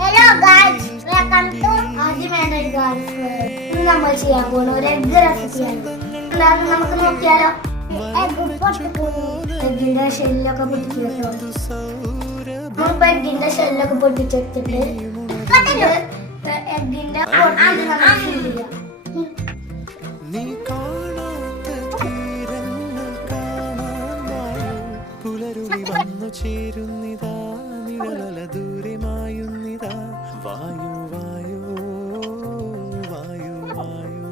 Hello guys, welcome to ആദ്യമായിട്ട് guys. ഇന്ന് നമ്മൾ ചെയ്യാൻ പോകുന്ന ഒരു എഗ് റെസിപ്പിയാണ്. നമുക്ക് നോക്കിയാലോ. എഗ്ഗിന്റെ ഷെല്ലൊക്കെ പൊട്ടിച്ചെടുത്തു. നമ്മളിപ്പോ എഗ്ഗിന്റെ ഷെല്ലൊക്കെ പൊട്ടിച്ചെടുത്തിട്ട് എഗ്ഗിന്റെ പുലരുളി വന്നു ചേരുന്നിതാ നിഴലല ദൂരമായുന്നിതാ വായു വായു വായു വായു.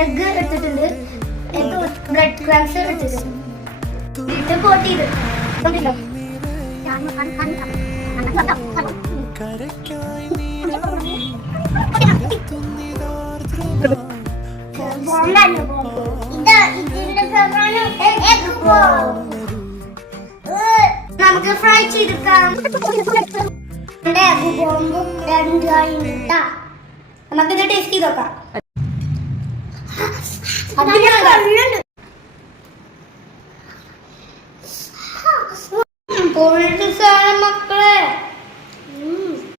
എഗ് എടുത്തിട്ടുണ്ട്, എഗ് ബ്രെഡ് ക്രംസ് എടുത്തിട്ടുണ്ട്, ഇത് കോട്ട് ചെയ്ത് നമുക്ക് ഫ്രൈ ചെയ്തെടുക്കാം. നമുക്കിത് ടേസ്റ്റ് ചെയ്ത് നോക്കാം.